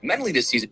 Mentally this season.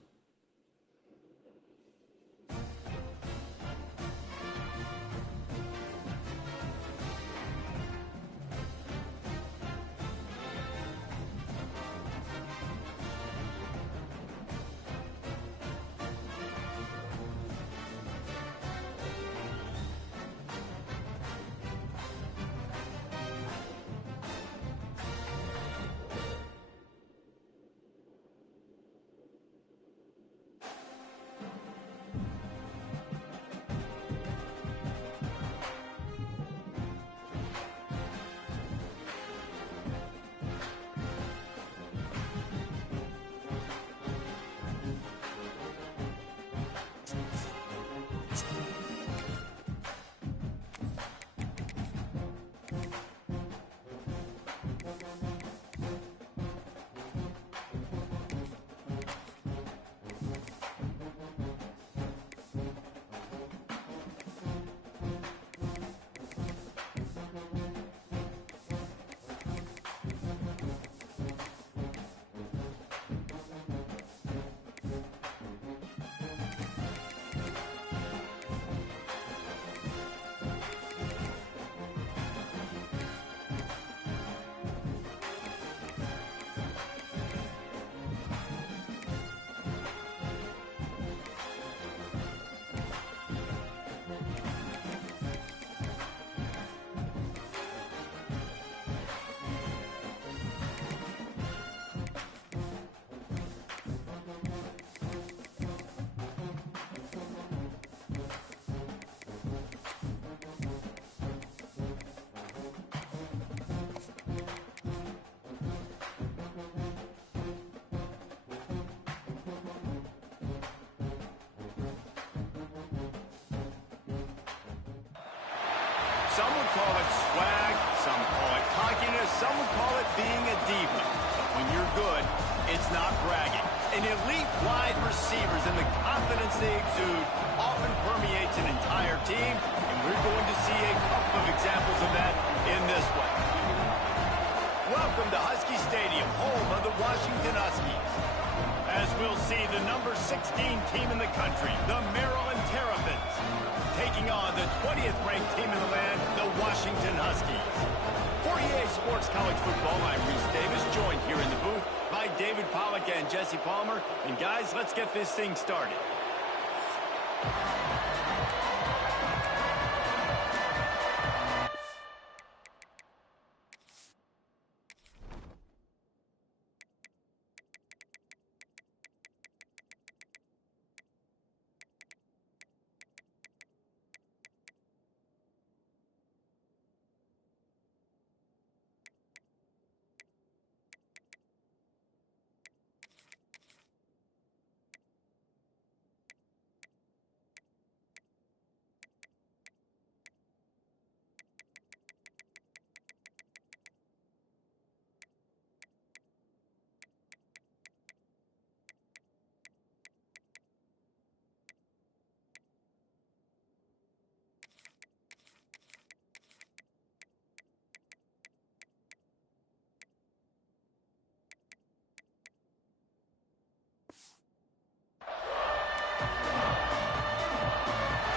Some would call it swag, some call it cockiness, some would call it being a diva. But when you're good, it's not bragging. An elite wide receivers and the confidence they exude often permeates an entire team, and we're going to see a couple of examples of that in this one. Welcome to Husky Stadium, home of the Washington Huskies. As we'll see, the number 16 team in the country, the Maryland Terrapins, taking on the 20th ranked team in the land, the Washington Huskies. For EA Sports College Football, I'm Reese Davis, joined here in the booth by David Pollack and Jesse Palmer. And guys, let's get this thing started.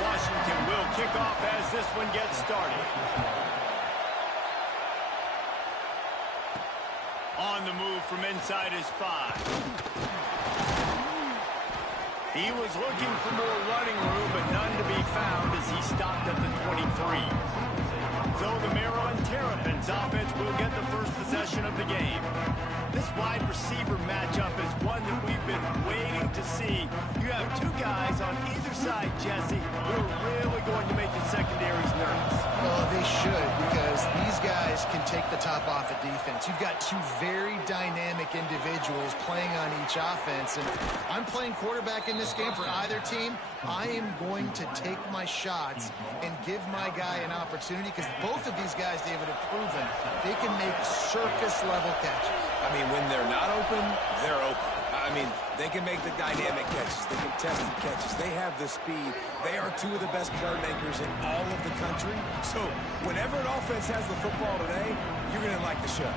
Washington will kick off as this one gets started. On the move from inside his 5. He was looking for more running room, but none to be found as he stopped at the 23. So the Maryland Terrapins offense will get the first possession of the game. This wide receiver matchup is one that we've been waiting to see. You have two guys on either side, Jesse, who are really going to make the secondaries nervous. Well, they should, because these guys can take the top off of defense. You've got two very dynamic individuals playing on each offense, and I'm playing quarterback in this game for either team. I am going to take my shots and give my guy an opportunity, because both of these guys, David, have proven they can make circus-level catches. I mean, when they're not open, they're open. I mean, they can make the dynamic catches, the contested catches. They have the speed. They are two of the best playmakers in all of the country. So whenever an offense has the football today, you're going to like the show.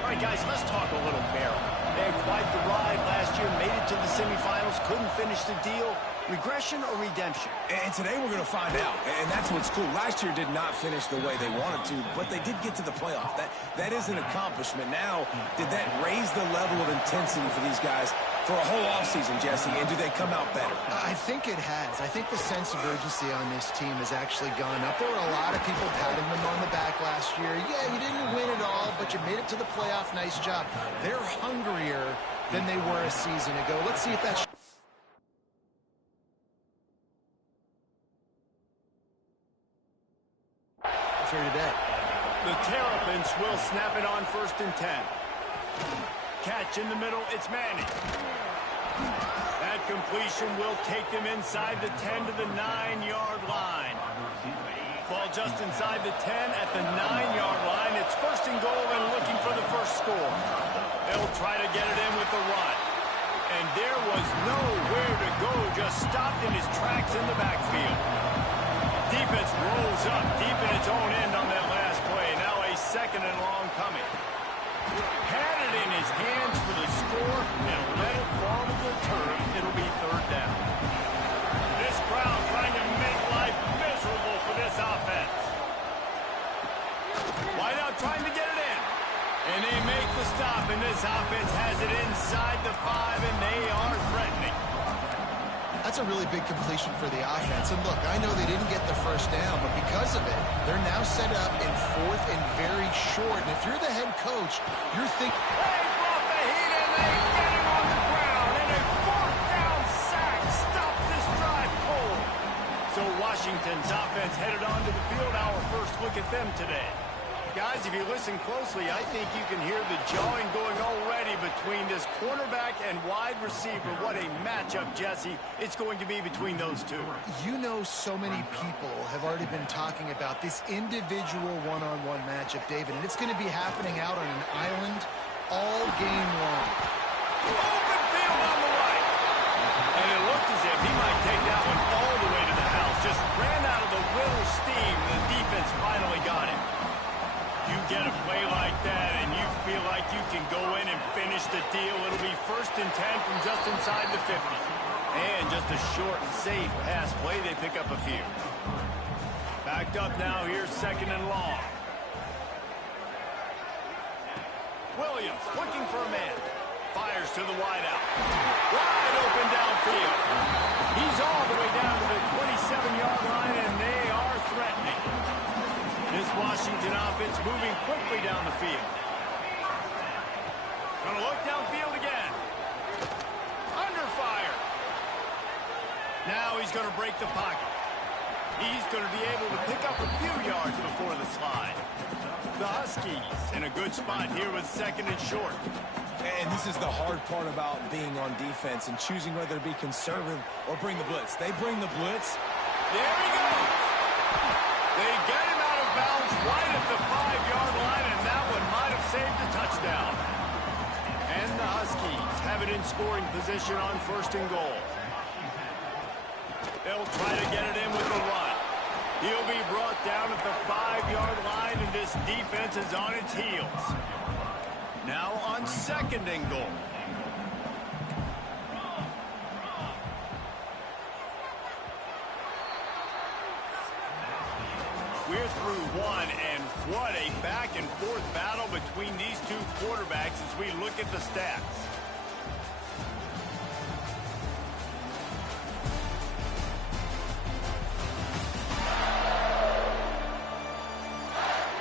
All right, guys, let's talk a little Maryland. They had quite the ride last last year, made it to the semifinals, couldn't finish the deal. Regression or redemption? And today we're going to find out, and that's what's cool. Last year did not finish the way they wanted to, but they did get to the playoff. That is an accomplishment. Now, did that raise the level of intensity for these guys for a whole offseason, Jesse, and do they come out better? I think it has. I think the sense of urgency on this team has actually gone up. There were a lot of people patting them on the back last year. Yeah, you didn't win it all, but you made it to the playoff. Nice job. They're hungrier than they were a season ago. Let's see if that's for today. The Terrapins will snap it on 1st and 10. Catch in the middle, it's Manning. That completion will take them inside the 10 to the 9-yard line. Ball just inside the 10 at the 9-yard line. It's 1st and goal and looking for the first score. They'll try to get it in with the run. And there was nowhere to go, just stopped in his tracks in the backfield. Defense rolls up deep in its own end on that last play. Now a 2nd and long coming. Had it in his hands for the score and let it fall to the turf. It'll be 3rd down. This crowd trying to make life miserable for this offense. Wide out trying to get it in. And they make the stop, and this offense has it inside the 5, and they are threatening. That's a really big completion for the offense. And look, I know they didn't get the first down, but because of it, they're now set up in 4th and very short. And if you're the head coach, you're thinking... They brought the heat and they get him on the ground. And a 4th down sack stops this drive cold. So Washington's offense headed onto the field. Our first look at them today. Guys, if you listen closely, I think you can hear the jawing going already between this cornerback and wide receiver. What a matchup, Jesse, it's going to be between those two. You know, so many people have already been talking about this individual one-on-one matchup, David, and it's going to be happening out on an island all game long. Open field on the right. And it looked as if he might take that one all the way to the house. Just ran out of the river steam. The defense finally got him. You get a play like that and you feel like you can go in and finish the deal. It'll be 1st and 10 from just inside the 50. And just a short and safe pass play. They pick up a few. Backed up now. Here's 2nd and long. Williams looking for a man. Fires to the wideout. Wide open downfield. He's all the way down to the 27-yard line, and they are threatening. This Washington offense moving quickly down the field. Gonna look downfield again. Under fire. Now he's gonna break the pocket. He's gonna be able to pick up a few yards before the slide. The Huskies in a good spot here with 2nd and short. And this is the hard part about being on defense and choosing whether to be conservative or bring the blitz. They bring the blitz. There he goes. They get him out of bounds right at the 5-yard line, and that one might have saved a touchdown. And the Huskies have it in scoring position on 1st and goal. They'll try to get it in with the run. He'll be brought down at the 5-yard line, and this defense is on its heels. Now on 2nd and goal. We're through one, and what a back-and-forth battle between these two quarterbacks as we look at the stats.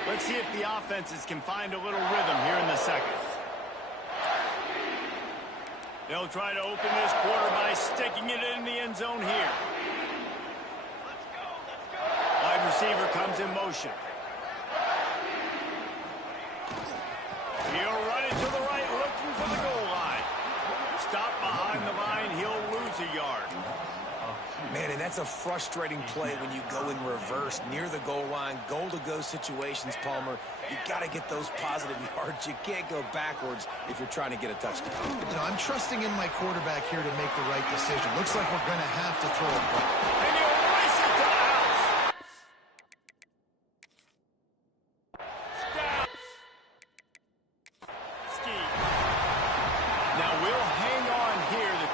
Let's see if the offenses can find a little rhythm here in the 2nd. They'll try to open this quarter by sticking it in the end zone here. Wide receiver comes in motion. He'll run it to the right, looking for the goal line. Stop behind the line, he'll lose a yard. Man, and that's a frustrating play when you go in reverse near the goal line, goal-to-go situations, Palmer. You got to get those positive yards. You can't go backwards if you're trying to get a touchdown. You know, I'm trusting in my quarterback here to make the right decision. Looks like we're going to have to throw it. And he'll race it to the house. Down. Ski. Now we'll hang on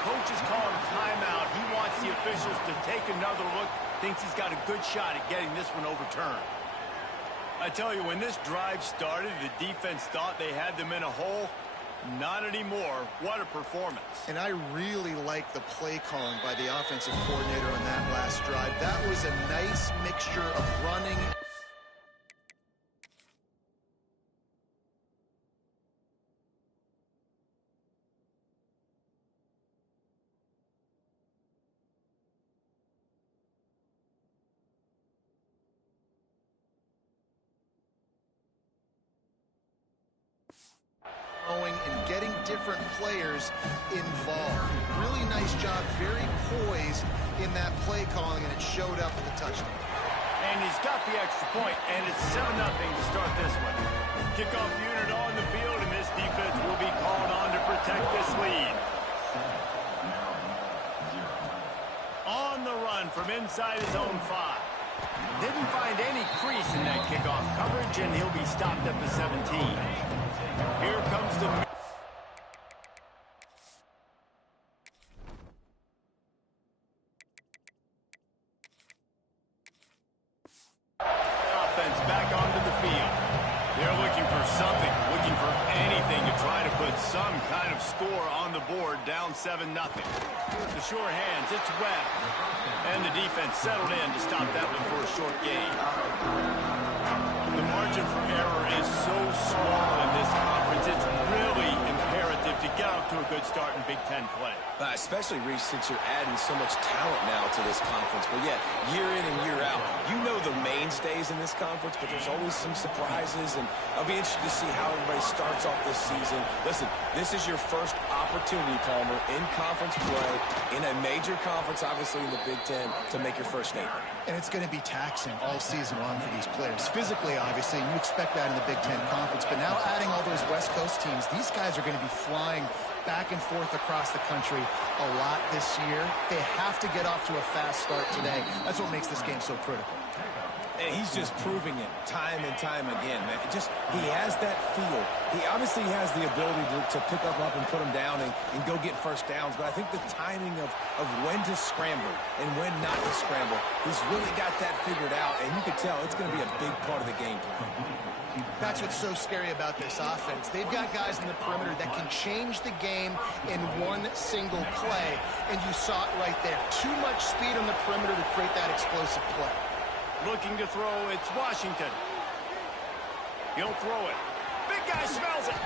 coach is calling timeout. He wants the officials to take another look, thinks he's got a good shot at getting this one overturned. I tell you, when this drive started, the defense thought they had them in a hole. Not anymore. What a performance. And I really like the play calling by the offensive coordinator on that last drive. That was a nice mixture of running. And getting different players involved. Really nice job, very poised in that play calling, and it showed up at the touchdown. And he's got the extra point, and it's 7-0 to start this one. Kickoff unit on the field, and this defense will be called on to protect this lead. On the run from inside his own 5. Didn't find any crease in that kickoff coverage, and he'll be stopped at the 17. Here comes the... offense back onto the field. They're looking for something, looking for anything to try to put some kind of score on the board, down 7-0. The sure hands, it's Webb. And the defense settled in to stop that one for a short gain. The margin for error is so small in this conference, it's really imperative to get off to a good start in Big Ten play. Especially, Reese, since you're adding so much talent now to this conference. But yet, year in and year out, you know the mainstays in this conference, but there's always some surprises, and I'll be interested to see how everybody starts off this season. Listen, this is your first opportunity, Palmer, in conference play, in a major conference, obviously in the Big Ten, to make your first statement. And it's going to be taxing all season long for these players. Physically, obviously, and you expect that in the Big Ten Conference. But now adding all those West Coast teams, these guys are going to be flying back and forth across the country a lot this year. They have to get off to a fast start today. That's what makes this game so critical. And he's just proving it time and time again, man. He has that feel. He obviously has the ability to pick up and put them down and go get first downs. But I think the timing of when to scramble and when not to scramble, he's really got that figured out. And you can tell it's going to be a big part of the game plan. That's what's so scary about this offense. They've got guys in the perimeter that can change the game in one single play. And you saw it right there. Too much speed on the perimeter to create that explosive play. Looking to throw, it's Washington. He'll throw it. Big guy smells it.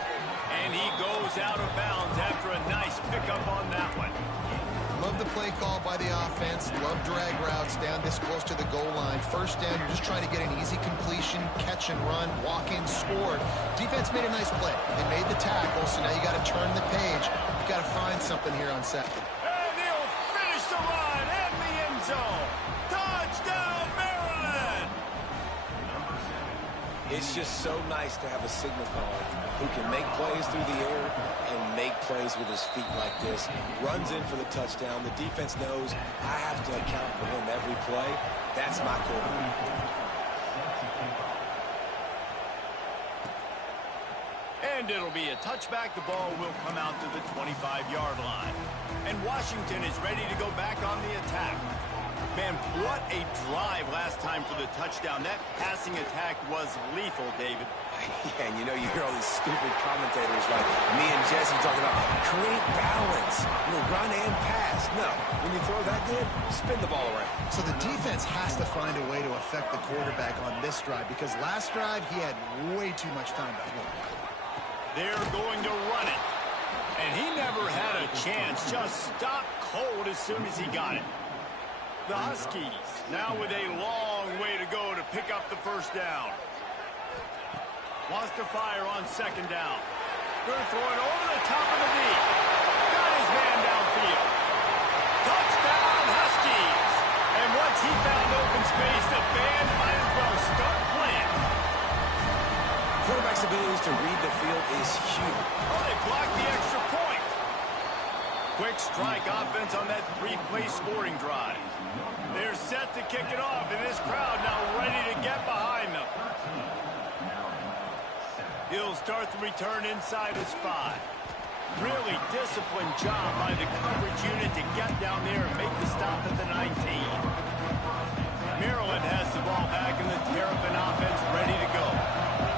And he goes out of bounds after a nice pickup on that one. Love the play call by the offense. Love drag routes down this close to the goal line. First down, you're just trying to get an easy completion, catch and run, walk in, score. Defense made a nice play. They made the tackle, so now you got to turn the page. You got to find something here on set. And he'll finish the run in the end zone. Touchdown, Maryland! It's just so nice to have a signal caller who can make plays through the air and make plays with his feet like this. Runs in for the touchdown. The defense knows I have to account for him every play. That's my quarterback. And it'll be a touchback. The ball will come out to the 25-yard line. And Washington is ready to go back on the attack. Man, what a drive last time for the touchdown. That passing attack was lethal, David. Yeah, and you know, you hear all these stupid commentators like me and Jesse talking about create balance, run and pass. No, when you throw that good, spin the ball around. So the defense has to find a way to affect the quarterback on this drive, because last drive he had way too much time to throw. They're going to run it. And he never had a chance. Just stopped cold as soon as he got it. The Huskies now with a long way to go to pick up the first down. Wants to fire on second down. Going to throw it over the top of the knee. Got his man downfield. Touchdown, Huskies. And once he found open space, the band might as well start playing. Quarterback's ability to read the field is huge. Oh, they blocked the extra point. Quick strike offense on that three-play scoring drive. They're set to kick it off, and this crowd now ready to get behind them. He'll start the return inside his 5. Really disciplined job by the coverage unit to get down there and make the stop at the 19. Maryland has the ball back and the Terrapin offense ready to go.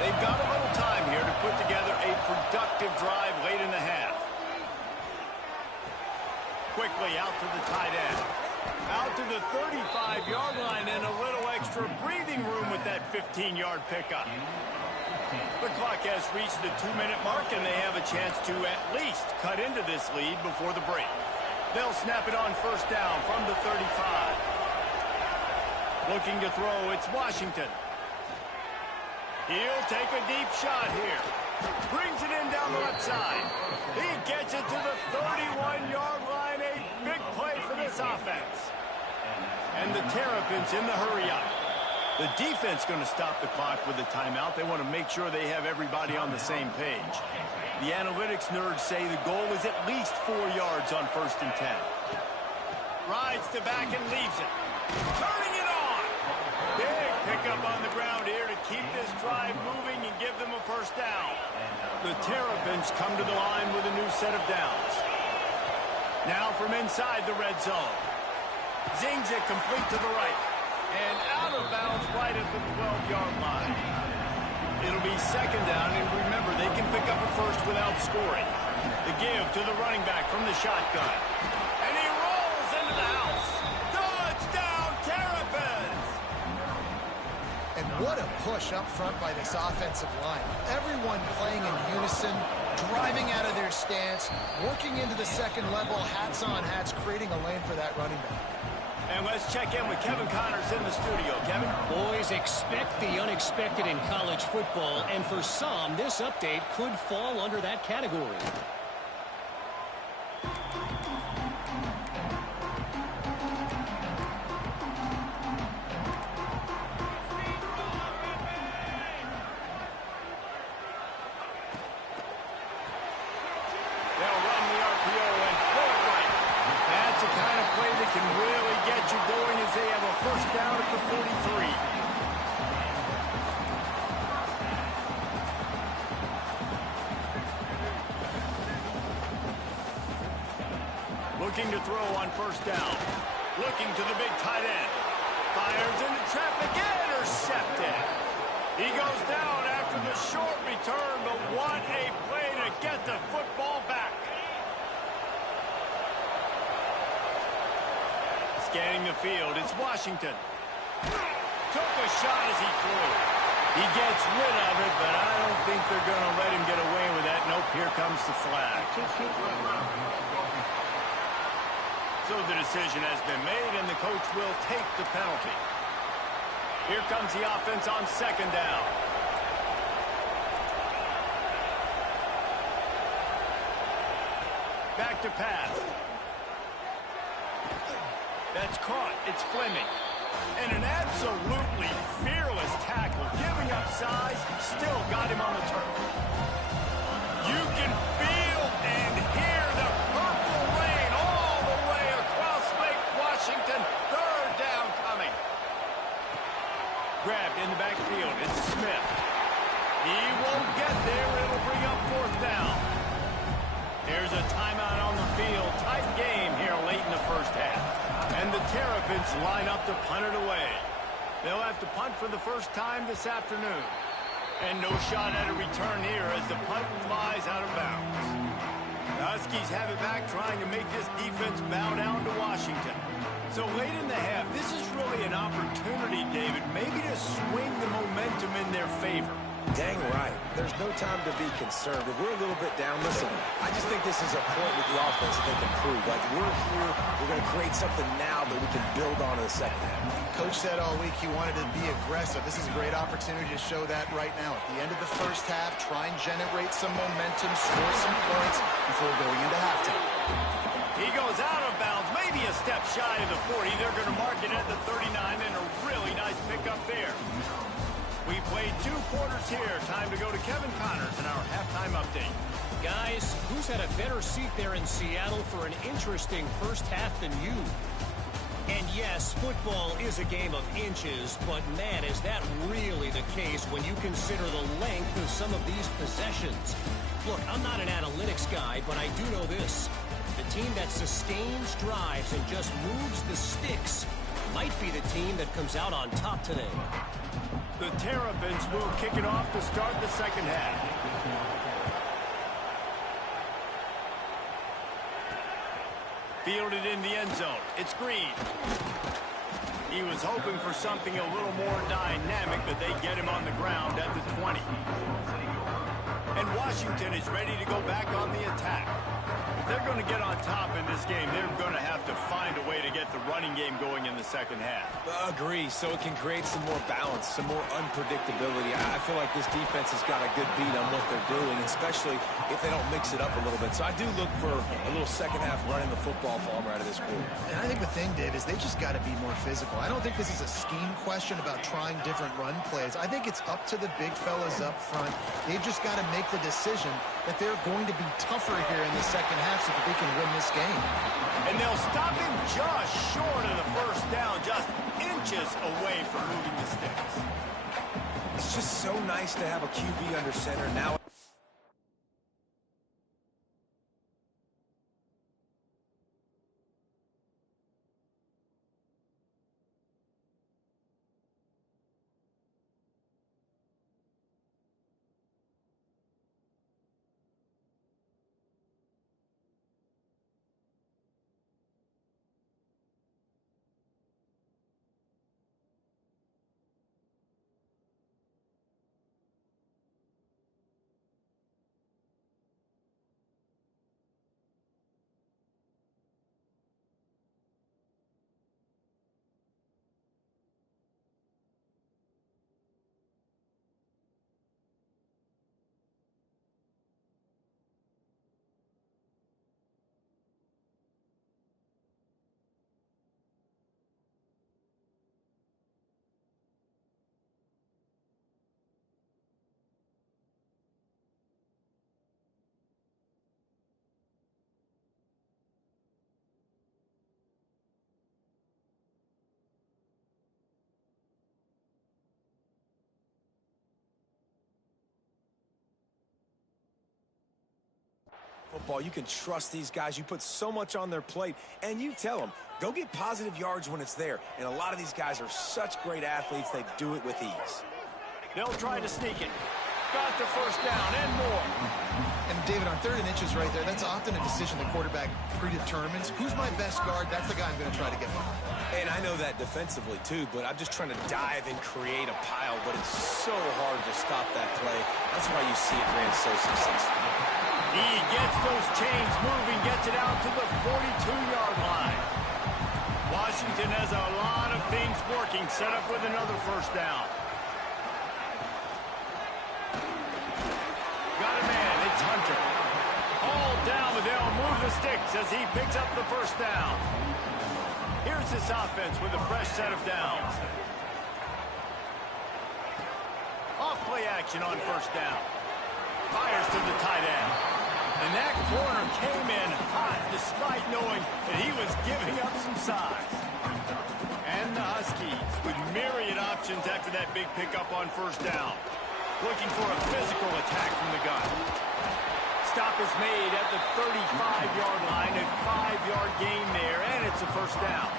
They've got a little time here to put together a productive drive late in the half. Quickly out to the tight end. Out to the 35-yard line and a little extra breathing room with that 15-yard pickup. The clock has reached the 2-minute mark, and they have a chance to at least cut into this lead before the break. They'll snap it on first down from the 35. Looking to throw, it's Washington. He'll take a deep shot here. Brings it in down the left side. He gets it to the 31-yard line. A big play for this offense. And the Terrapins in the hurry-up. The defense going to stop the clock with a timeout. They want to make sure they have everybody on the same page. The analytics nerds say the goal is at least 4 yards on 1st and 10. Rides to back and leaves it. Turning it on. Big pickup on the ground here to keep this drive moving and give them a first down. The Terrapins come to the line with a new set of downs. Now from inside the red zone. Zings it complete to the right. And out of bounds right at the 12-yard line. It'll be second down, and remember, they can pick up a first without scoring. The give to the running back from the shotgun. And he rolls into the house. Touchdown, Terrapins! And what a push up front by this offensive line. Everyone playing in unison, driving out of their stance, working into the second level, hats on hats, creating a lane for that running back. And let's check in with Kevin Connors in the studio. Kevin? Boys, expect the unexpected in college football, and for some, this update could fall under that category. They'll run the RPO and throw it right. That's the kind of play that can really get you going as they have a first down at the 43. Looking to throw on first down. Looking to the big tight end. Fires into traffic, intercepted. He goes down after the short return, but what a play to get the football back. Scanning the field, it's Washington. Took a shot as he threw. He gets rid of it, but I don't think they're going to let him get away with that. Nope, here comes the flag. So the decision has been made, and the coach will take the penalty. Here comes the offense on second down. Back to pass. That's caught. It's Fleming. And an absolutely fearless tackle. Giving up size, still got him on the turf. You can feel and hear the purple rain all the way across Lake Washington. Third down coming. Grabbed in the backfield. It's Smith. He won't get there. It'll bring up fourth down. There's a timeout on the field. Tight game here late in the first half. And the Terrapins line up to punt it away. They'll have to punt for the first time this afternoon. And no shot at a return here as the punt flies out of bounds. The Huskies have it back, trying to make this defense bow down to Washington. So late in the half, this is really an opportunity, David, maybe to swing the momentum in their favor. Dang right. There's no time to be concerned. If we're a little bit down, listen, I just think this is a point with the offense that they can prove. Like, we're here, we're going to create something now that we can build on in the second half. Coach said all week he wanted to be aggressive. This is a great opportunity to show that right now. At the end of the first half, try and generate some momentum, score some points before going into halftime. He goes out of bounds, maybe a step shy of the 40. They're going to mark it at the 39, and a really nice pickup there. We played 2 quarters here. Time to go to Kevin Connors in our halftime update. Guys, who's had a better seat there in Seattle for an interesting first half than you? And yes, football is a game of inches, but man, is that really the case when you consider the length of some of these possessions. Look, I'm not an analytics guy, but I do know this. The team that sustains drives and just moves the sticks might be the team that comes out on top today. The Terrapins will kick it off to start the second half. Fielded in the end zone. It's Green. He was hoping for something a little more dynamic, but they get him on the ground at the 20. And Washington is ready to go back on the attack. If they're going to get on top in this game, they're going to have to find a way to get the running game going in the second half. Agree, so it can create some more balance, some more unpredictability. I feel like this defense has got a good beat on what they're doing, especially if they don't mix it up a little bit. So I do look for a little second half running the football farmer out of this group. And I think the thing, Dave, is they just got to be more physical. I don't think this is a scheme question about trying different run plays. I think it's up to the big fellas up front. They've just got to make the decision that they're going to be tougher here in the second half so that they can win this game. And they'll stop him just short of the first down, just inches away from moving the sticks. It's just so nice to have a QB under center now. Football, you can trust these guys. You put so much on their plate, and you tell them, go get positive yards when it's there. And a lot of these guys are such great athletes, they do it with ease. They'll try to sneak it. Got the first down and more. And David, on 3rd and inches right there, that's often a decision the quarterback predetermines. Who's my best guard? That's the guy I'm going to try to get by. And I know that defensively, too, but I'm just trying to dive and create a pile, but it's so hard to stop that play. That's why you see it ran so successful. He gets those chains moving, gets it out to the 42-yard line. Washington has a lot of things working, set up with another first down. Got a man, it's Hunter. All down, but they'll move the sticks as he picks up the first down. Here's this offense with a fresh set of downs. Off play action on first down. Fires to the tight end. And that corner came in hot despite knowing that he was giving up some size. And the Huskies with myriad options after that big pickup on first down. Looking for a physical attack from the gun. Stop is made at the 35-yard line. A 5-yard gain there, and it's a first down.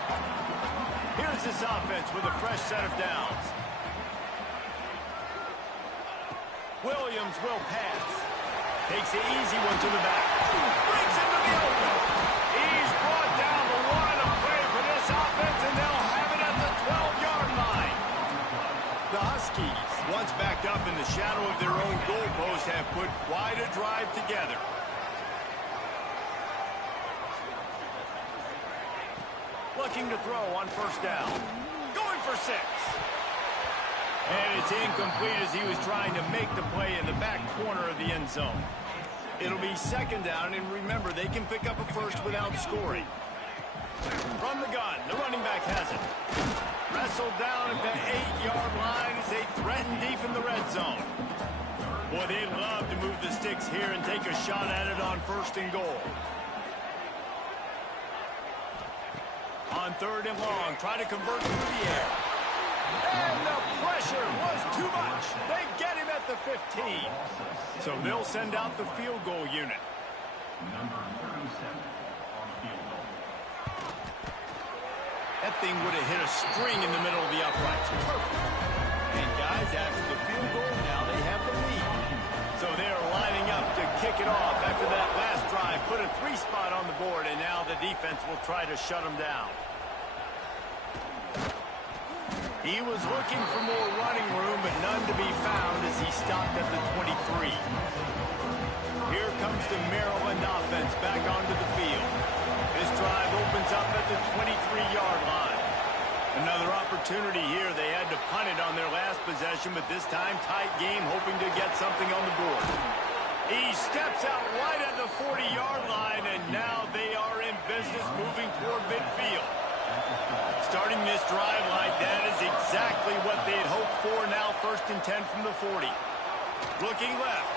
Here's this offense with a fresh set of downs. Williams will pass. Takes the easy one to the back. Brings him to the open. He's brought down the one. A play for this offense, and they'll have it at the 12-yard line. The Huskies, once backed up in the shadow of their own goalpost, have put quite a drive together. Looking to throw on first down. Going for 6. And it's incomplete as he was trying to make the play in the back corner of the end zone. It'll be second down, and remember, they can pick up a first without scoring. From the gun, the running back has it. Wrestled down at the 8-yard line as they threaten deep in the red zone. Boy, they'd love to move the sticks here and take a shot at it on first and goal. On 3rd and long, try to convert through the air. And the pressure was too much. They get him at the 15. So they'll send out the field goal unit. Number 37 on the field goal. That thing would have hit a string in the middle of the uprights. Perfect. And guys, after the field goal, now they have the lead. So they're lining up to kick it off after that last drive. Put a 3 spot on the board, and now the defense will try to shut them down. He was looking for more running room, but none to be found as he stopped at the 23. Here comes the Maryland offense back onto the field. This drive opens up at the 23-yard line. Another opportunity here. They had to punt it on their last possession, but this time tight game, hoping to get something on the board. He steps out right at the 40-yard line, and now they are in business moving toward midfield. Starting this drive like that is exactly what they had hoped for. Now 1st and 10 from the 40. Looking left.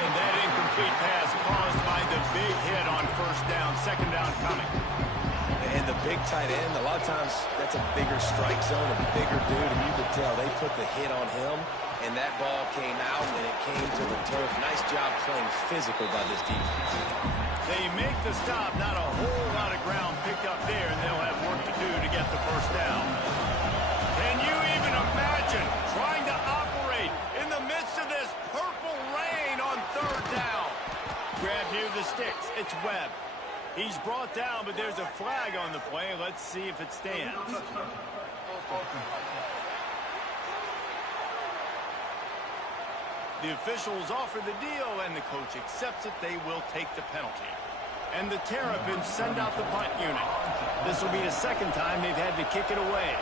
And that incomplete pass caused by the big hit on 1st down. 2nd down coming. And the big tight end, a lot of times that's a bigger strike zone, a bigger dude, and you could tell they put the hit on him, and that ball came out, and it came to the turf. Nice job playing physical by this defense. They make the stop. Not a whole lot of ground picked up there, and they'll have work to do to get the 1st down. Can you even imagine trying to operate in the midst of this purple rain on 3rd down? Grab near the sticks. It's Webb. He's brought down, but there's a flag on the play. Let's see if it stands. The officials offer the deal, and the coach accepts it. They will take the penalty. And the Terrapins send out the punt unit. This will be the 2nd time they've had to kick it away.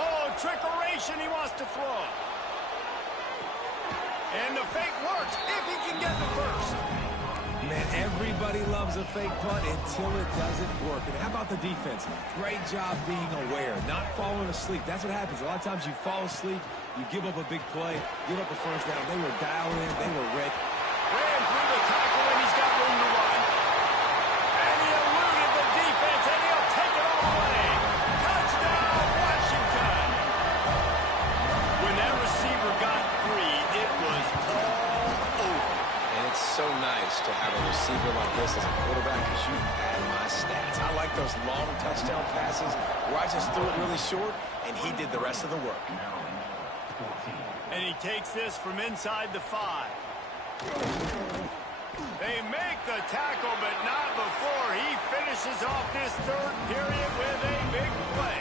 Oh, trickeration. He wants to throw. And the fake works if he can get the 1st. Man, everybody loves a fake punt until it doesn't work. And how about the defense? Great job being aware, not falling asleep. That's what happens. A lot of times you fall asleep, you give up a big play, give up the 1st down. They were dialed in, they were ready. Ran through the tackle, and he's got room to run. And he eluded the defense, and he'll take it all away. Touchdown, Washington. When that receiver got free, it was all over. And it's so nice to have a receiver like this as a quarterback because you had my stats. I like those long touchdown passes where I just threw it really short, and he did the rest of the work. And he takes this from inside the 5. They make the tackle, but not before he finishes off this 3rd period with a big play.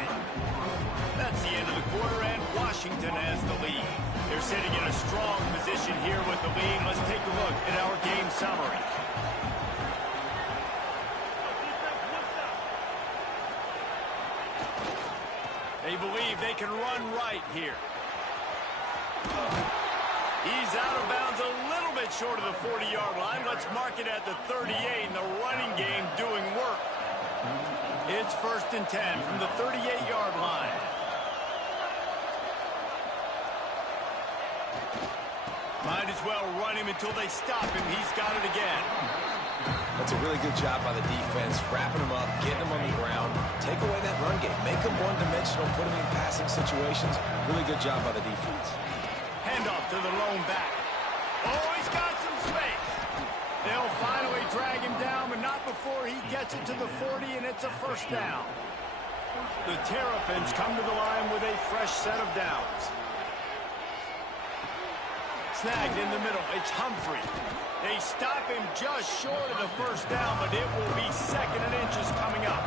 That's the end of the quarter, and Washington has the lead. They're sitting in a strong position here with the lead. Let's take a look at our game summary. They believe they can run right here. He's out of bounds a little bit short of the 40-yard line. Let's mark it at the 38, and the running game doing work. It's 1st and 10 from the 38-yard line. Might as well run him until they stop him. He's got it again. That's a really good job by the defense, wrapping them up, getting them on the ground. Take away that run game. Make them one-dimensional, put them in passing situations. Really good job by the defense. Handoff to the lone back. Oh, he's got some space. They'll finally drag him down, but not before he gets it to the 40, and it's a 1st down. The Terrapins come to the line with a fresh set of downs. Snagged in the middle. It's Humphrey. They stop him just short of the 1st down, but it will be 2nd and inches coming up.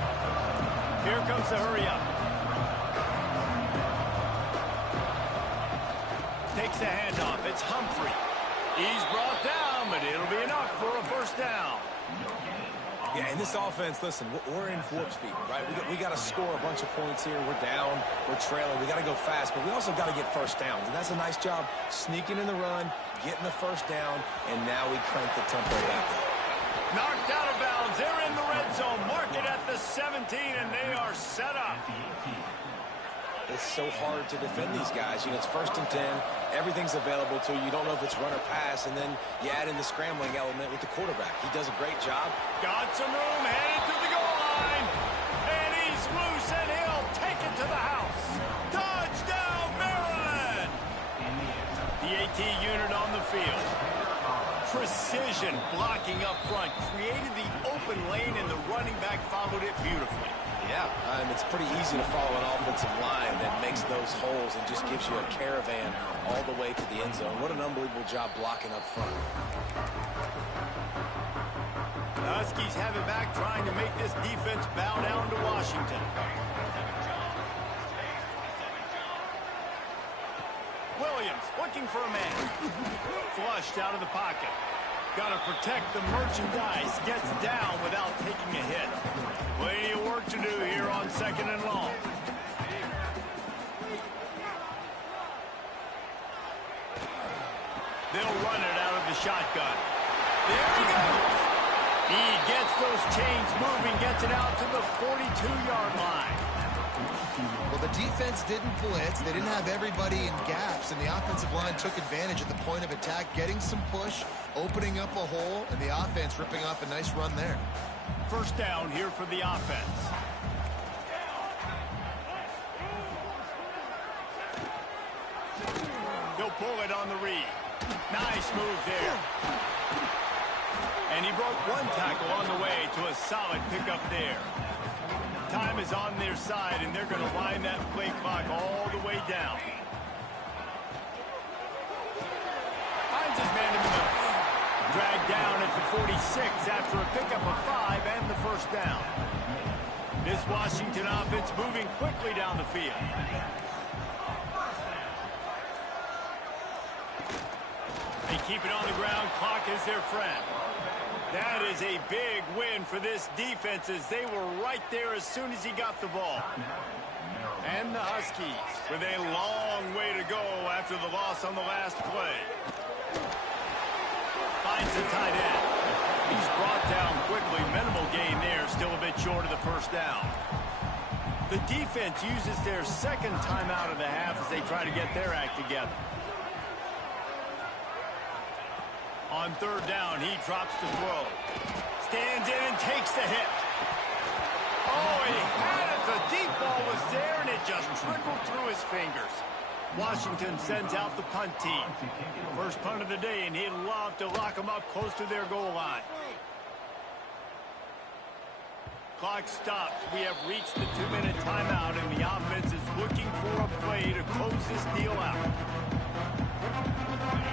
Here comes the hurry up. Takes the handoff. It's Humphrey. He's brought down, but it'll be enough for a 1st down. Yeah, in this offense, listen, we're in warp speed, right? We got to score a bunch of points here. We're down, we're trailing. We got to go fast, but we also got to get 1st downs. And that's a nice job sneaking in the run, getting the 1st down, and now we crank the tempo back up. Knocked out of bounds. They're in the red zone. Mark it at the 17, and they are set up. it's so hard to defend these guys. You know, it's 1st and 10. Everything's available to you. You don't know if it's run or pass, and then you add in the scrambling element with the quarterback. He does a great job. Got some room, headed to the goal line. And he's loose, and he'll take it to the house. Touchdown, Maryland! The AT unit on the field. Precision blocking up front. Created the open lane, and the running back followed it beautifully. Yeah, it's pretty easy to follow an offensive line that makes those holes and just gives you a caravan all the way to the end zone. What an unbelievable job blocking up front. The Huskies have it back, trying to make this defense bow down to Washington. Williams looking for a man. Flushed out of the pocket. Got to protect the merchandise. Gets down without taking a hit. Plenty of work to do here on 2nd and long. They'll run it out of the shotgun. There he goes. He gets those chains moving, gets it out to the 42-yard line. Well, the defense didn't blitz. They didn't have everybody in gaps, and the offensive line took advantage at the point of attack, getting some push, opening up a hole, and the offense ripping off a nice run there. 1st down here for the offense. He'll pull it on the read. Nice move there. And he broke one tackle on the way to a solid pickup there. Time is on their side, and they're going to wind that play clock all the way down. Finds his man in the middle. Dragged down at the 46 after a pickup of 5 and the 1st down. This Washington offense moving quickly down the field. They keep it on the ground. Clock is their friend. That is a big win for this defense, as they were right there as soon as he got the ball. And the Huskies with a long way to go after the loss on the last play. Finds the tight end. He's brought down quickly. Minimal gain there, still a bit short of the 1st down. The defense uses their 2nd timeout of the half as they try to get their act together. On 3rd down, he drops to throw. Stands in and takes the hit. Oh, he had it. The deep ball was there, and it just trickled through his fingers. Washington sends out the punt team. 1st punt of the day, and he'd love to lock them up close to their goal line. Clock stops. We have reached the 2-minute timeout, and the offense is looking for a play to close this deal out.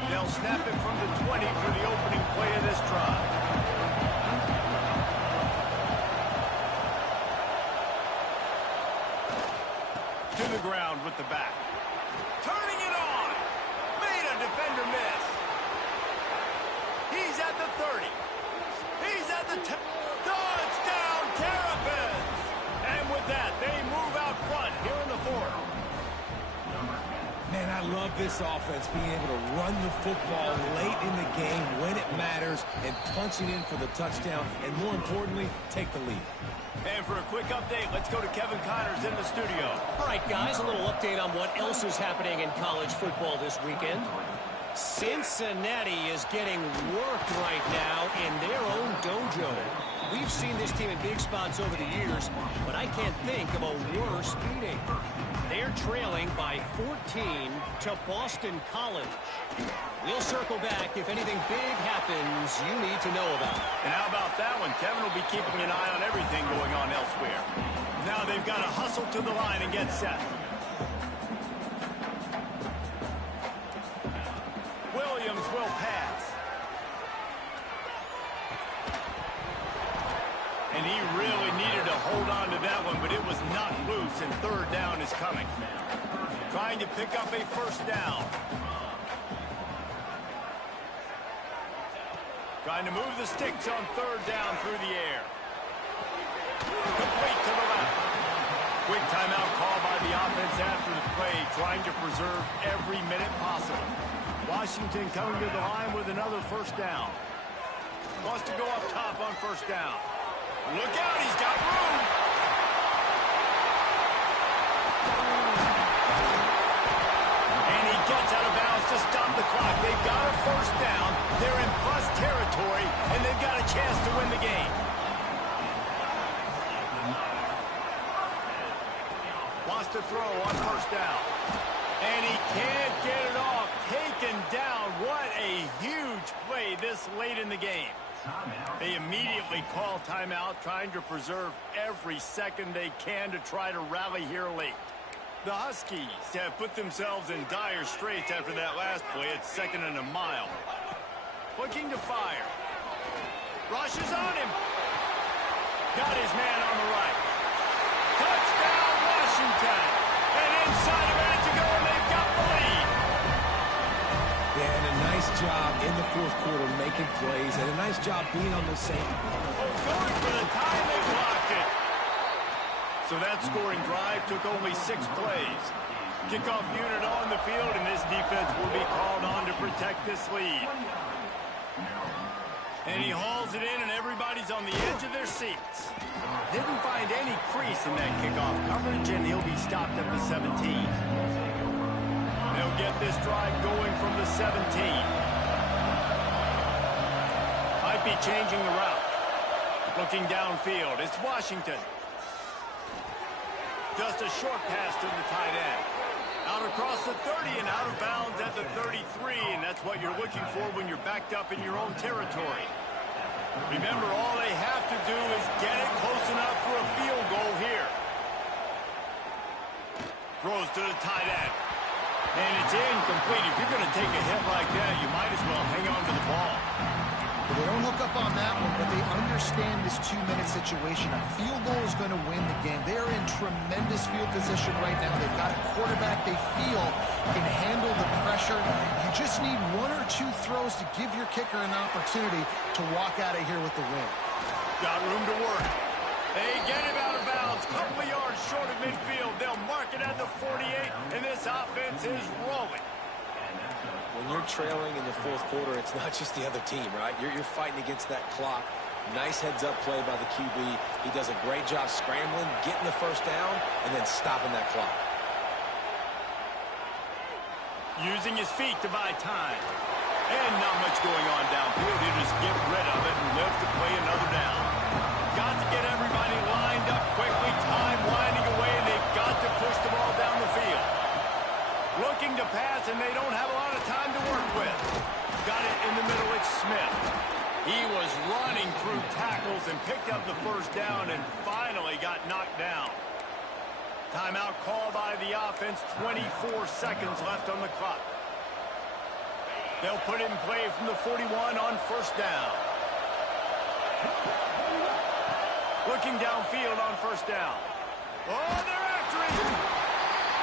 They'll snap it from the 20 for the opening play of this drive. To the ground with the back. Turning it on. Made a defender miss. He's at the 30. He's at the 10. Touchdown, Terrapins! And with that, they move out front here in the 4th. Man, I love this offense being able to run the football late in the game when it matters and punching in for the touchdown, and more importantly, take the lead. And for a quick update, let's go to Kevin Connors in the studio. All right, guys, a little update on what else is happening in college football this weekend. Cincinnati is getting worked right now in their own dojo. We've seen this team in big spots over the years, but I can't think of a worse beating. They're trailing by 14 to Boston College. We'll circle back if anything big happens you need to know about. And how about that one? Kevin will be keeping an eye on everything going on elsewhere. Now they've got to hustle to the line and get set. Williams will pass. And he really needed to hold on to that one, but it was not loose, and 3rd down is coming. Trying to pick up a 1st down. Trying to move the sticks on 3rd down through the air. Complete to the left. Quick timeout call by the offense after the play, trying to preserve every minute possible. Washington coming to the line with another 1st down. Wants to go up top on 1st down. Look out, he's got room. gets out of bounds to stop the clock. They've got a first down. They're in plus territory, and they've got a chance to win the game. Wants to throw on first down. And he can't get it off. Taken down. What a huge play this late in the game. They immediately call timeout, trying to preserve every second they can to try to rally here late. The Huskies have put themselves in dire straits after that last play. It's 2nd and a mile. Looking to fire. Rushes on him. Got his man on the right. Touchdown, Washington. And inside a minute to go, and they've got the lead. Yeah, and a nice job in the 4th quarter making plays, and a nice job being on the same. Going for the time, they blocked it. So that scoring drive took only 6 plays. Kickoff unit on the field, and this defense will be called on to protect this lead. And he hauls it in, and everybody's on the edge of their seats. Didn't find any crease in that kickoff coverage, and he'll be stopped at the 17. They'll get this drive going from the 17. Might be changing the route. Looking downfield, it's Washington. Just a short pass to the tight end. Out across the 30 and out of bounds at the 33, and that's what you're looking for when you're backed up in your own territory. Remember, all they have to do is get it close enough for a field goal here. Throws to the tight end. And it's incomplete. If you're going to take a hit like that, you might as well hang on to the ball. They don't hook up on that one, but they understand this 2-minute situation. A field goal is going to win the game. They're in tremendous field position right now. They've got a quarterback they feel can handle the pressure. You just need 1 or 2 throws to give your kicker an opportunity to walk out of here with the win. Got room to work. They get him out of bounds. Couple of yards short of midfield. They'll mark it at the 48, and this offense is rolling. When you're trailing in the 4th quarter, it's not just the other team, right? You're fighting against that clock. Nice heads-up play by the QB. He does a great job scrambling, getting the first down, and then stopping that clock. Using his feet to buy time. And not much going on downfield. He'll just get rid of it and live to play another down. Got to get everybody lined up quickly. Time winding away, and they've got to push the ball down the field. Looking to pass, and they don't have a lot of time to work with. Got it in the middle, it's Smith. He was running through tackles and picked up the first down and finally got knocked down. Timeout call by the offense, 24 seconds left on the clock. They'll put it in play from the 41 on first down. Looking downfield on first down. Oh, they're after him!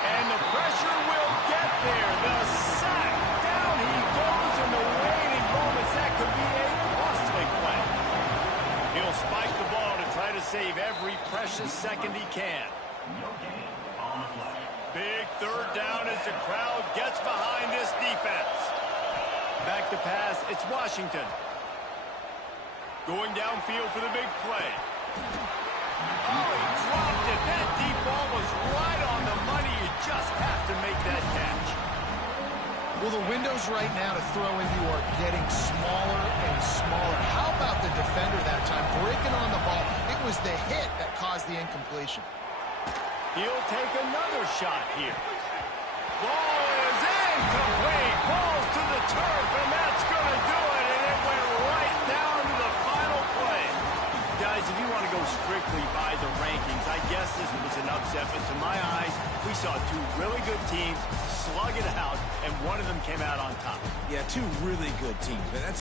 And the pressure will get there. The sack. Down he goes in the waning moments. That could be a costly play. He'll spike the ball to try to save every precious second he can. Big 3rd down as the crowd gets behind this defense. Back to pass. It's Washington. Going downfield for the big play. Oh, he dropped it. That deep ball was right on the money. You just have to make that catch. Well, the windows right now to throw into are getting smaller and smaller. How about the defender that time breaking on the ball? It was the hit that caused the incompletion. He'll take another shot here. Ball is incomplete. Falls to the turf, and that's going to do it. And it went right down to the final play. Guys, if you want to go strictly by the rankings, I guess this was an upset, but to my eyes, we saw 2 really good teams slug it out, and one of them came out on top. Yeah, 2 really good teams, man. That's